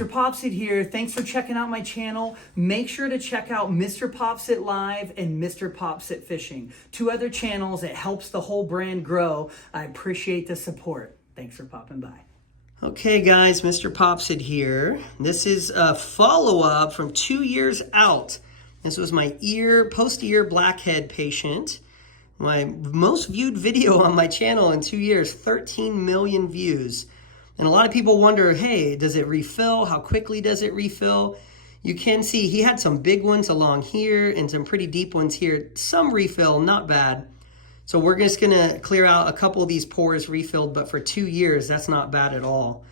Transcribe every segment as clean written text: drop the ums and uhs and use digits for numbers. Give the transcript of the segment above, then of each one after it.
MrPopZit here. Thanks for checking out my channel. Make sure to check out MrPopZit Live and MrPopZit Fishing, 2 other channels. It helps the whole brand grow. I appreciate the support. Thanks for popping by. Okay guys, MrPopZit here. This is a follow-up from 2 years out. This was my post-ear blackhead patient. My most viewed video on my channel in 2 years, 13 million views. And a lot of people wonder, hey, does it refill? How quickly does it refill? You can see he had some big ones along here and some pretty deep ones here. Some refill, not bad. So we're just gonna clear out a couple of these pores refilled, but for 2 years, that's not bad at all.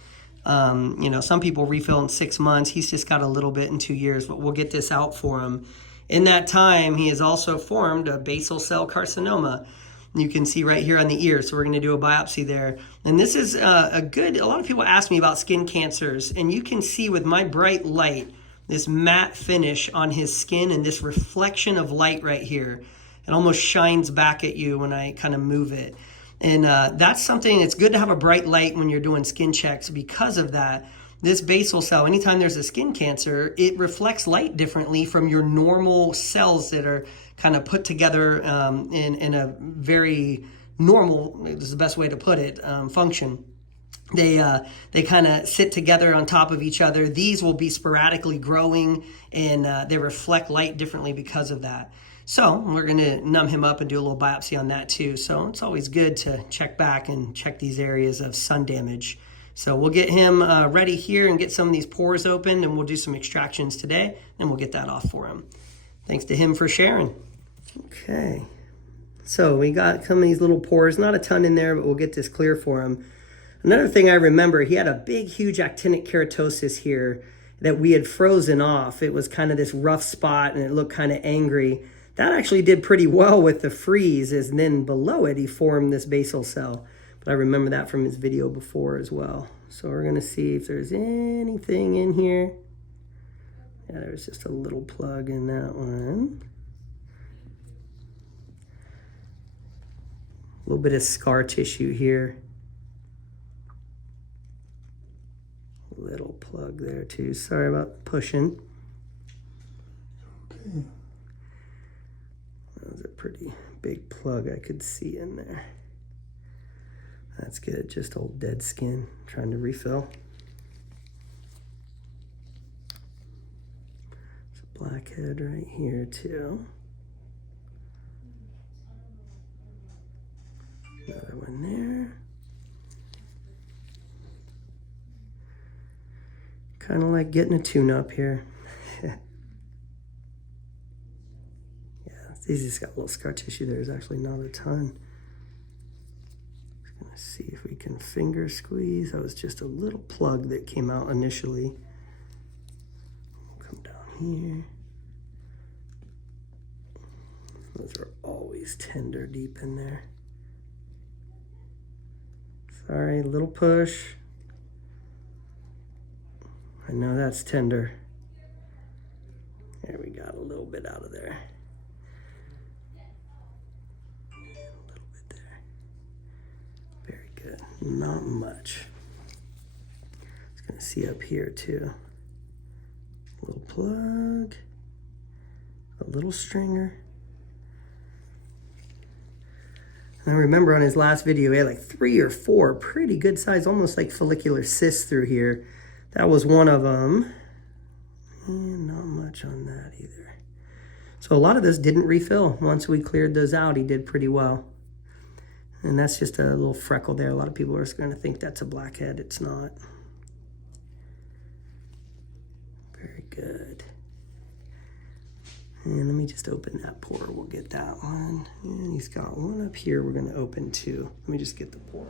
You know, some people refill in 6 months. He's just got a little bit in 2 years, but we'll get this out for him. In that time, he has also formed a basal cell carcinoma. You can see right here on the ear, so we're gonna do a biopsy there. And this is a lot of people ask me about skin cancers, and you can see with my bright light, this matte finish on his skin and this reflection of light right here. It almost shines back at you when I kind of move it. And that's something, it's good to have a bright light when you're doing skin checks because of that. This basal cell, anytime there's a skin cancer, it reflects light differently from your normal cells that are kind of put together in a very normal, is the best way to put it, function. They kind of sit together on top of each other. These will be sporadically growing, and they reflect light differently because of that. So we're going to numb him up and do a little biopsy on that too. So it's always good to check back and check these areas of sun damage. So we'll get him ready here and get some of these pores open, and we'll do some extractions today, and we'll get that off for him. Thanks to him for sharing. Okay, so we got some of these little pores, not a ton in there, but we'll get this clear for him. Another thing I remember, he had a big, huge actinic keratosis here that we had frozen off. It was kind of this rough spot, and it looked kind of angry. That actually did pretty well with the freeze, and then below it, he formed this basal cell. But I remember that from his video before as well. So we're gonna see if there's anything in here. Yeah, there's just a little plug in that one. A little bit of scar tissue here. Little plug there too. Sorry about pushing. Okay. That was a pretty big plug I could see in there. That's good, just old dead skin, trying to refill. There's a blackhead right here too. Another one there. Kind of like getting a tune-up here. Yeah, these just got a little scar tissue there. There's actually not a ton. Gonna see if we can finger squeeze. That was just a little plug that came out initially. We'll come down here. Those are always tender deep in there. Sorry, little push. I know that's tender. There, we got a little bit out of there. Good. Not much. Just gonna see up here too. A little plug, a little stringer. And I remember on his last video, he had like 3 or 4 pretty good size, almost like follicular cysts through here. That was one of them. And not much on that either. So a lot of this didn't refill. Once we cleared those out, he did pretty well. And that's just a little freckle there. A lot of people are going to think that's a blackhead. It's not. Very good. And let me just open that pore. We'll get that one. And he's got one up here we're going to open too. Let me just get the pore.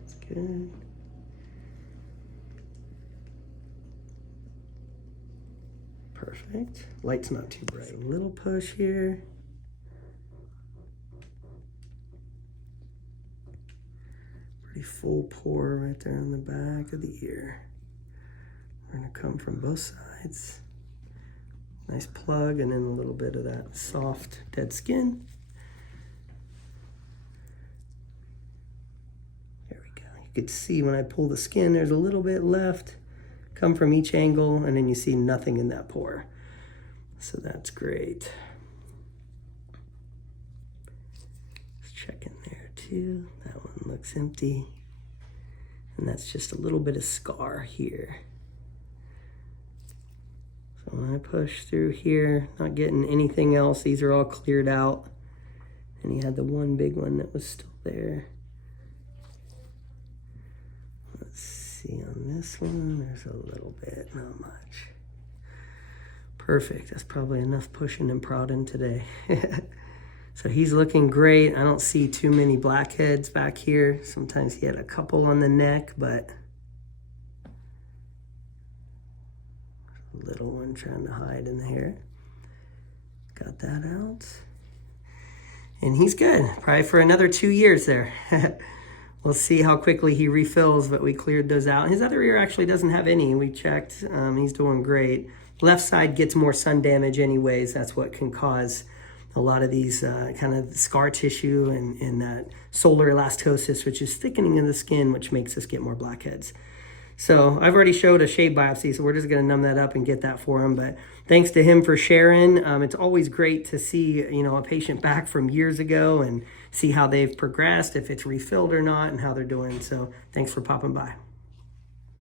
That's good. Perfect. Light's not too bright. A little push here. Pretty full pore right there on the back of the ear. We're gonna come from both sides. Nice plug, and then a little bit of that soft dead skin. There we go. You could see when I pull the skin, there's a little bit left. Come from each angle, and then you see nothing in that pore. So that's great. Let's check in there too. That one looks empty. And that's just a little bit of scar here. So when I push through here, not getting anything else, these are all cleared out. And he had the one big one that was still there. Let's see on this one, there's a little bit, not much. Perfect, that's probably enough pushing and prodding today. So he's looking great. I don't see too many blackheads back here. Sometimes he had a couple on the neck, but a little one trying to hide in the hair. Got that out. And he's good, probably for another 2 years there. We'll see how quickly he refills, but we cleared those out. His other ear actually doesn't have any. We checked, he's doing great. Left side gets more sun damage anyways. That's what can cause a lot of these kind of scar tissue and that solar elastosis, which is thickening of the skin, which makes us get more blackheads. So I've already showed a shave biopsy, so we're just gonna numb that up and get that for him. But thanks to him for sharing. It's always great to see, a patient back from years ago and see how they've progressed, if it's refilled or not, and how they're doing. So thanks for popping by.